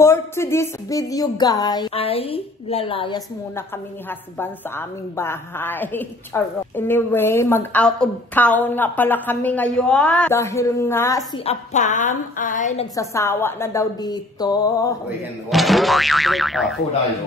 For today's video guys, ay lalayas muna kami ni husband sa aming bahay. Charot. Anyway, mag-out of town nga pala kami ngayon. Dahil nga si Apam ay nagsasawa na daw dito.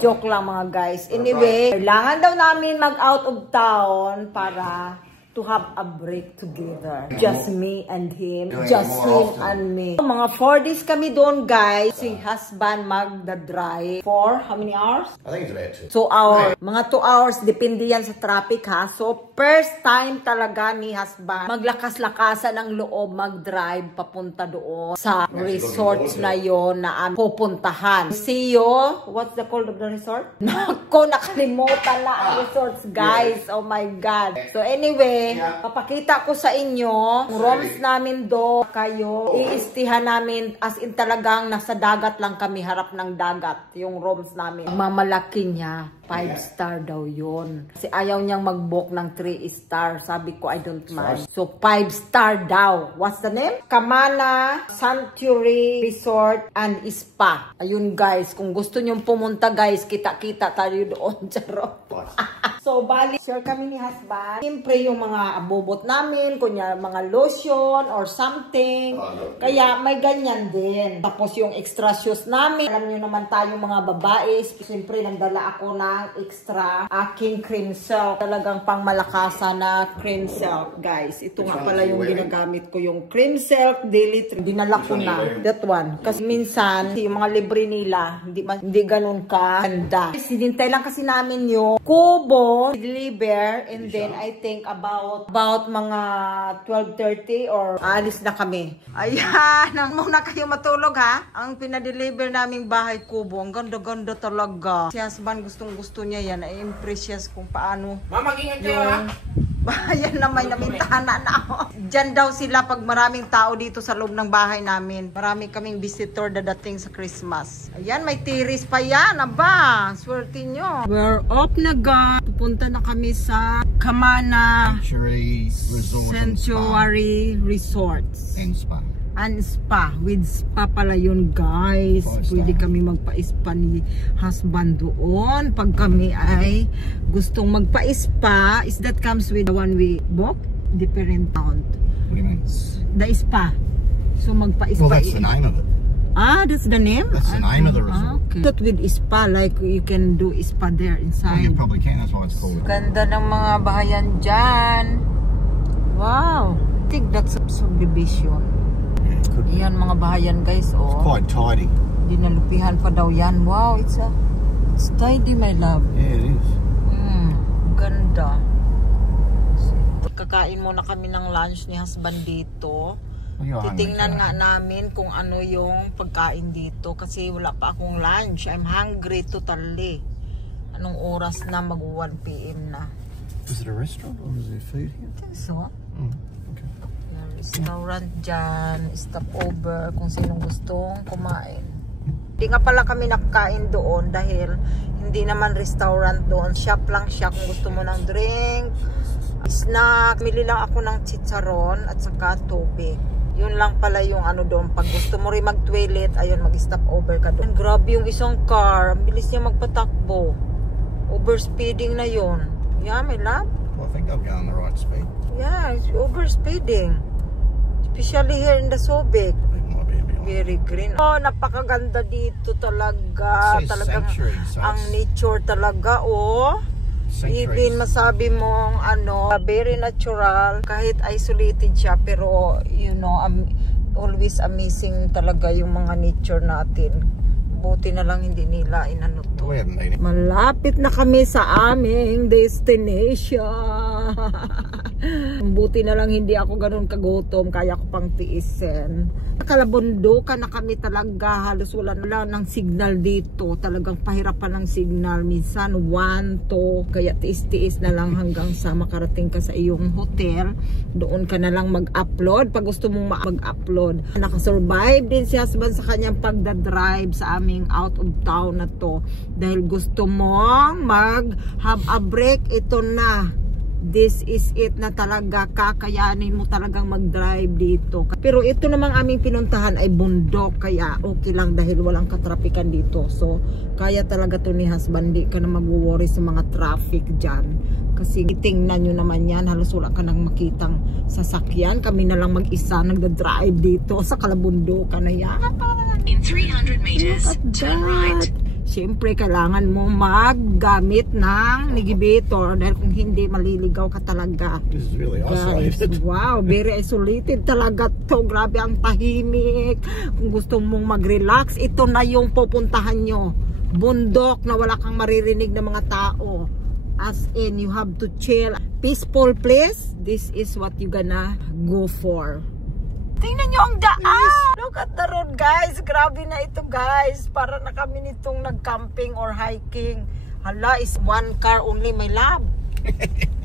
Joke lang mga guys. Anyway, kailangan daw namin mag-out of town para to have a break together. Just me and him. Just him and me. Mga 4 days kami doon, guys. Si husband magdadrive for how many hours? I think it's about 2. 2 hours. Mga 2 hours. Depende yan sa traffic, ha? So, first time talaga ni husband maglakas-lakasan ng loob mag-drive papunta doon sa resorts na yon na pupuntahan. See you. What's the call of the resort? Nako, nakalimutan na ang resorts, guys. Oh my God. So, anyway, papakita ko sa inyo rooms namin do kayo. Iistihan namin as in talagang nasa dagat lang kami, harap ng dagat yung rooms namin. Mamalaki niya. 5-star daw yun. Kasi ayaw niyang mag-book ng 3-star. Sabi ko, I don't mind. So, 5-star daw. What's the name? Camana Sanctuary Resort and Spa. Ayun guys, kung gusto niyong pumunta guys, kita-kita tayo doon. Charot. So, bali, share kami ni husband. Siyempre yung mga abobot namin, kunya mga lotion or something. Kaya may ganyan din. Tapos yung extra shoes namin. Alam niyo naman tayo mga babae. Siyempre, nagdala ako ng extra aking cream silk. Talagang pang malakasan na cream silk, guys. Ito nga pala yung ginagamit ko. Yung cream silk daily treat. Dinala ko na. That one. Kasi minsan, yung mga libre nila, hindi ganun ka ganda. Sinintay lang kasi namin yung kubo deliver, and then I think about mga 12:30 or alis na kami. Ayan, nang muna kayo matulog ha. Ang pinadeliver naming bahay kubo, ang ganda-ganda talaga. Si husband gustong-gusto niya yan. I-impress siya kung paano. Mama, ingat kayo ha. Bayan na may namintana na ako. Diyan daw sila pag maraming tao dito sa loob ng bahay namin. Marami kaming visitor dadating sa Christmas. Ayan, may tiris pa yan. Aba, swerte nyo. We're off na guys. Pupunta na kami sa Camana Sanctuary Resorts and Spa. And spa. With spa pala yun guys. Pwede kami magpa-spa ni husband doon. Pag kami ay gustong magpa-spa, is that comes with the one we book? Different count. What do you mean? The spa. So magpa-spa. Well, that's the name of it. Ah, that's the name? That's the name of the resort. Okay. But with spa, like you can do spa there inside. Well, you probably can. That's why it's called. Ganda ng mga bahayan dyan. Wow. I think that's a subdivision. Yan mga bahayan guys, oh. It's quite tidy. Dinalupihan pa daw yan. Wow, it's tidy, my love. Yeah, it is. Ganda. Kakain muna kami ng lunch ni husband dito. Titingnan nga namin kung ano yung pagkain dito kasi wala pa akong lunch. I'm hungry totally. Anong oras na? Mag 1 PM na. Is it a restaurant or is it food here? I think so. Okay. Restaurant dyan, stop over kung sinong gustong kumain. Hindi nga pala kami nakakain doon dahil hindi naman restaurant doon. Shop lang siya kung gusto mo ng drink, snack. Mili lang ako ng chicharon at saka tubig. Yun lang pala yung ano doon. Pag gusto mo rin mag-toilet, ayun, mag-stop over ka doon. Grabe yung isang car. Ang bilis niya magpatakbo. Overspeeding na yun. Yeah, my love? Well, I think they'll go on the right speed. Yeah, it's overspeeding. Especially here in the Subic. Very green. Oh, napakaganda dito talaga. Talagang ang nature talaga, oh. Even masabi mong ano, very natural. Kahit isolated siya, pero you know, always amazing talaga yung mga nature natin. Buti na lang hindi nila inano to. Malapit na kami sa aming destination. Buti na lang hindi ako ganun kagutom, kaya ko pang tiisin. Kalabundukan na kami talaga, halos wala na lang ng signal dito. Talagang pahirapan ng signal, minsan 1, 2, kaya tiis-tiis na lang hanggang sa makarating ka sa iyong hotel. Doon ka na lang mag-upload pag gusto mong mag-upload. Nakasurvive din si husband sa kanyang pagdadrive sa aming out of town na to. Dahil gusto mong mag-have a break, ito na. this is it na talaga, kakayanin mo talagang mag-drive dito. Pero ito namang aming pinuntahan ay bundok, kaya okay lang dahil walang katrapikan dito. So kaya talaga to ni husband, di ka na mag-worry sa mga traffic dyan. Kasi tingnan nyo naman yan, halos wala ka nang makitang sasakyan. Kami na lang mag-isa nagda-drive dito sa kalabundukan na yan. In 300 meters, turn right. Siyempre, kailangan mo maggamit ng navigator dahil kung hindi, maliligaw ka talaga. This is really Guys, isolated. wow, very isolated talaga to. Grabe ang tahimik. Kung gusto mong mag-relax, ito na yung pupuntahan nyo. Bundok na wala kang maririnig ng mga tao. As in, you have to chill. Peaceful place, this is what you gonna go for. Tingnan nyo ang daan! Look at the road, guys. Grabe na ito, guys. Para na kami nitong nag-camping or hiking. Hala, is one car only, my love.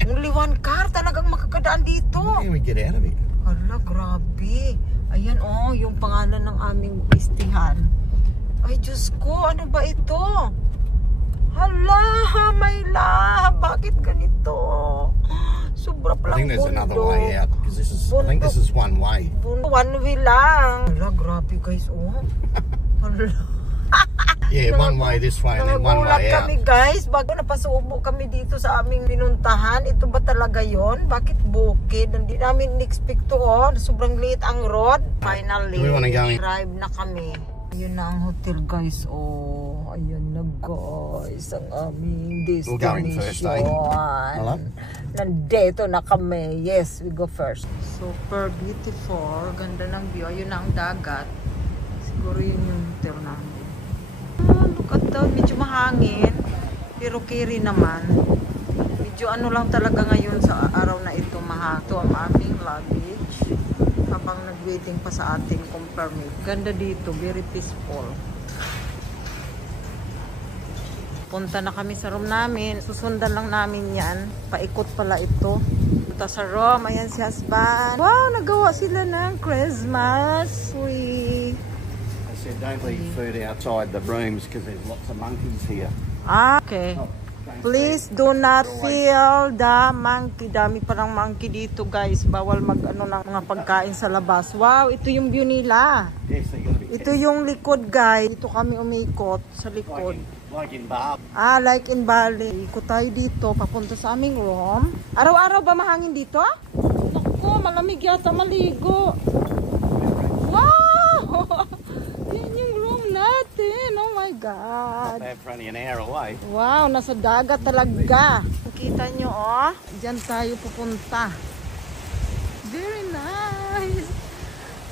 Only one car. Talagang makakadaan dito. How can we get out of here? Hala, grabe. Ayan, oh, yung pangalan ng aming listihan. Ay, Diyos ko, ano ba ito? Hala, my love. Bakit ganito? Sobra I think palang there's another bundok. way out because this is. I think this is one way. One way lang. Hala, grabe guys, oh. Hala. Yeah, one way this way and then one Nagulat way out. kami guys, bago napasubo kami dito sa aming pinuntahan. Ito ba talaga yon? Bakit bukid? Hindi namin in-expect to, oh. Sobrang liit ang road. Finally, Do we wanna go in? drive na kami. Ayun na ang hotel guys, oh. Ayun na guys, ang aming destination. We're going first, eh? Hello? Nandito na kami. Yes, we go first. Super beautiful. Ganda ng view. Ayun na ang dagat. Siguro yun yung hotel namin. Look at that. Medyo mahangin. Pero carry naman. Medyo ano lang talaga ngayon sa araw na ito. Ito ang aming luggage. Habang nag-waiting pa sa ating permit. Ganda dito. Very peaceful. Punta na kami sa room namin. Susundan lang namin yan. Paikot pala ito. Punta sa room. Ayan si husband. Wow, nagawa sila ng Christmas tree. They said don't leave food outside the rooms because there's lots of monkeys here. Ah, okay. Please do not feel the monkey. Dami parang monkey dito guys. Bawal mag ano ng mga pagkain sa labas. Wow, ito yung view nila. Yes, they gotta be Ito yung likod guys. Dito kami umikot sa likod. like in Barb. Ah, like in Bali. Ikot tayo dito, papunta sa aming room. Araw-araw ba mahangin dito? Naku, malamig yata maligo. Wow! Yan yung room natin. Oh my God. Bad for only an hour away. Wow, nasa dagat talaga. Kita nyo, oh. Diyan tayo pupunta. Very nice.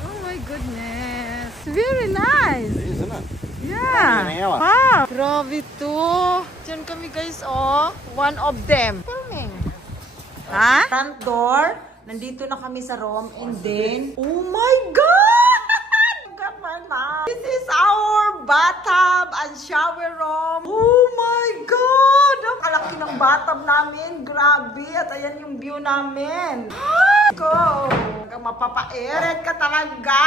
Oh my goodness. Very nice. Isn't it? Yeah. An hour. Wow. Grabe to. Diyan kami guys, oh. One of them. Filming. Ha? Front door. Nandito na kami sa room. And then, oh my God! God, my mom. This is our bathtub and shower room. Oh my God! Ang kalaki ng bathtub namin. Grabe. At ayan yung view namin. Go! Hanggang mapapairet ka talaga.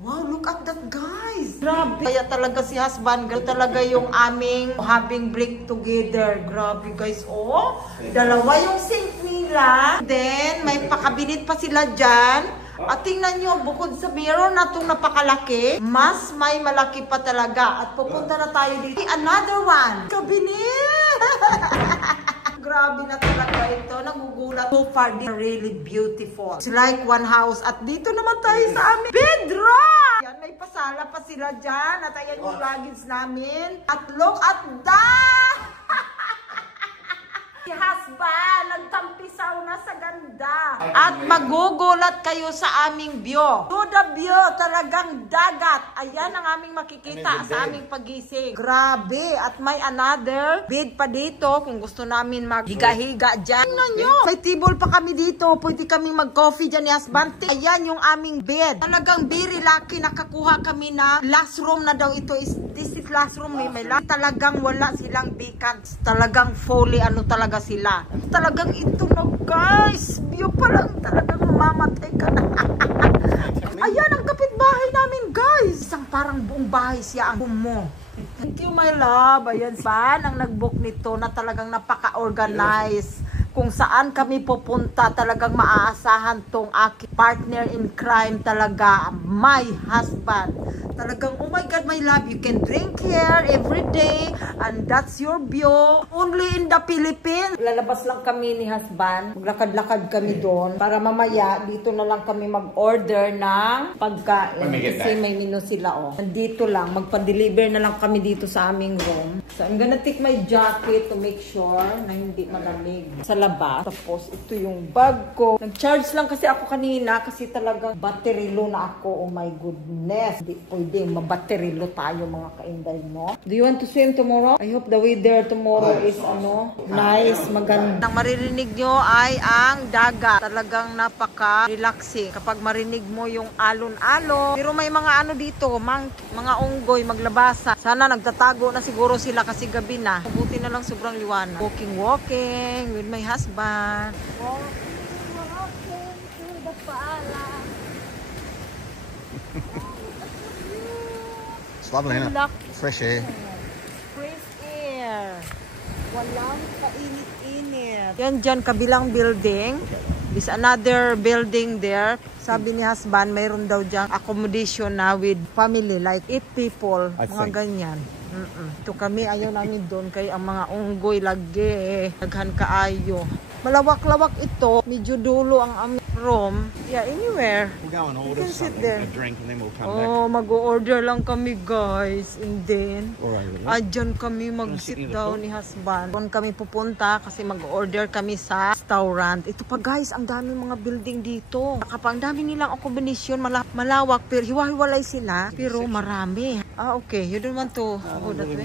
Wow, look at that guys. Grabe. Kaya talaga si husband, talaga yung aming having break together. Grabe guys, oh. Dalawa yung sink nila. Then, may pakabinit pa sila dyan. At tingnan nyo, bukod sa mirror na itong napakalaki, mas may malaki pa talaga. At pupunta na tayo dito. Another one. Kabinit! Grabe na talaga ito. Nagugulat. So far, really beautiful. It's like one house. At dito naman tayo sa aming bedroom! Yan, may pasala pa sila dyan. At ayan yung luggage namin. At look at that! Si husband, nagtampisaw na sa ganda. At magugulat kayo sa aming view. To the view, talagang dagat. Ayan ang aming makikita sa aming pagising. Grabe. At may another bed pa dito kung gusto namin maghiga-higa dyan. Tingnan nyo. May table pa kami dito. Pwede kami mag-coffee dyan ni husband. Ayan yung aming bed. Talagang very lucky. Nakakuha kami na last room na daw ito. This is last room. May talagang wala silang vacants. Talagang fully ano talaga sila. Talagang ito na guys. View pa lang talagang mamamatay ka na. Ayan ang kapitbahay namin guys. Isang parang buong bahay siya ang room mo. Thank you my love. Ayan, Ban ang nag-book nito na talagang napaka-organized. kung saan kami pupunta, talagang maaasahan tong aking partner in crime talaga, my husband. Talagang, oh my God, my love, you can drink here every day and that's your view. Only in the Philippines. Lalabas lang kami ni husband. Maglakad-lakad kami doon para mamaya dito na lang kami mag-order ng pagkain. Kasi may menu sila, oh. Nandito lang, magpa-deliver na lang kami dito sa aming room. So, I'm gonna take my jacket to make sure na hindi malamig sa labas. Tapos, ito yung bag ko. Nag-charge lang kasi ako kanina kasi talagang battery low na ako. Oh my goodness. Hindi pwede. Mabattery low tayo mga kainday, no? Do you want to swim tomorrow? I hope the weather tomorrow is nice, maganda. Ang maririnig nyo ay ang dagat. Talagang napaka-relaxing kapag marinig mo yung alon-alon. Pero may mga dito, mga unggoy, maglabasa. Sana nagtatago na siguro sila kasi gabi na. Mabuti na lang sobrang liwanag. Walking with my husband. Walking to the palace. It's lovely, isn't it? Fresh air. Fresh air. Walang kainit-init. Yan dyan, kabilang building. There's another building there. Sabi ni husband, mayroon daw dyan accommodation na with family, like 8 people. Mga ganyan. Ito kami, ayaw namin doon kay ang mga unggoy lagi. Naghan kaayo. Malawak-lawak ito. Medyo dulo ang aming room. Yeah, anywhere. We'll go and order something, a drink, and then we'll come back. Oh, mag-order lang kami, guys. And then, Or over there. dyan kami mag-sit down ni husband. Doon kami pupunta kasi mag-order kami sa restaurant. Ito pa, guys, ang dami mga building dito. Kapag ang dami nilang accommodation, malawak, pero hiwa-hiwalay sila. Pero marami. Okay. You don't want to go that way?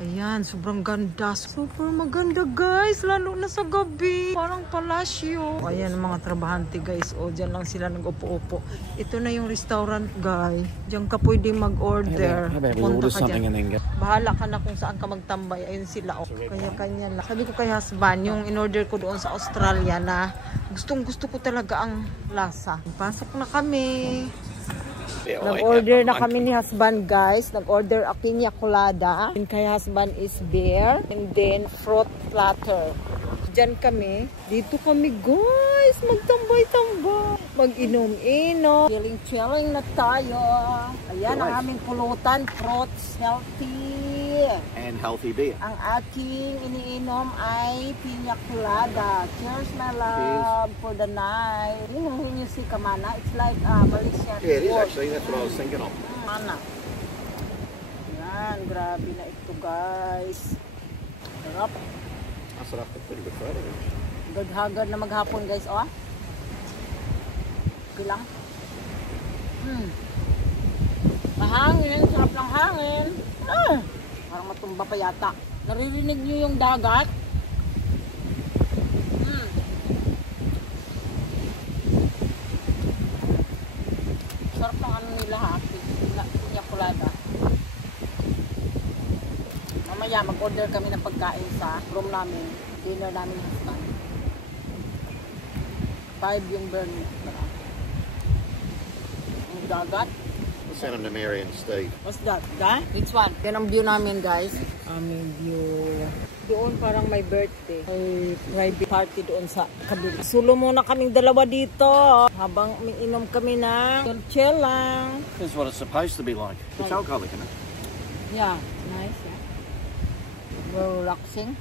Ayan, sobrang ganda. Super maganda, guys. Lalo na sa gabi. Parang palasyo. Ayan ang mga trabahante, guys. O, dyan lang sila nag-upo-upo. Ito na yung restaurant, guys. Diyan ka pwede mag-order. Punta ka dyan. Bahala ka na kung saan ka magtambay. Ayun sila. O, kanya-kanya lang. Sabi ko kay husband, yung in-order ko doon sa Australia na gustong-gusto ko talaga ang lasa. Pasok na kami. Nag-order na kami ni husband, guys. Nag-order a piña colada. And kay husband is beer. And then fruit platter. Diyan kami. Dito kami, guys. Magtambay-tambay. Mag-inom-inom. Chilling-chilling na tayo. Ayan ang aming pulutan. Fruits, healthy. And healthy beer. Ang ating iniinom ay piña colada. Cheers, my love, for the night. When you see Kamana, it's like Malaysian. Yeah, it is actually. That's what I was thinking of. Mana. Yan, grabe na ito, guys. Sarap. Masarap na pretty good Friday. Hagad na maghapon, guys. Oh. Okay lang. Mahangin. Sarap ng hangin. Parang matumba pa yata. Naririnig niyo yung dagat? Sarap ng nila, ha? Piña colada. Mamaya mag-order kami ng pagkain sa room namin. Dinner namin husband. 5 yung burn. Ang dagat. Send them to Mary and Steve. What's that? Which one? Yan ang view namin, guys. Aming view. Doon parang may birthday. May private party doon sa kabila. Sulo muna kaming dalawa dito. Habang umiinom kami ng chill lang. This is what it's supposed to be like. It's alcoholic, isn't it? Yeah, nice. Yeah. We're relaxing.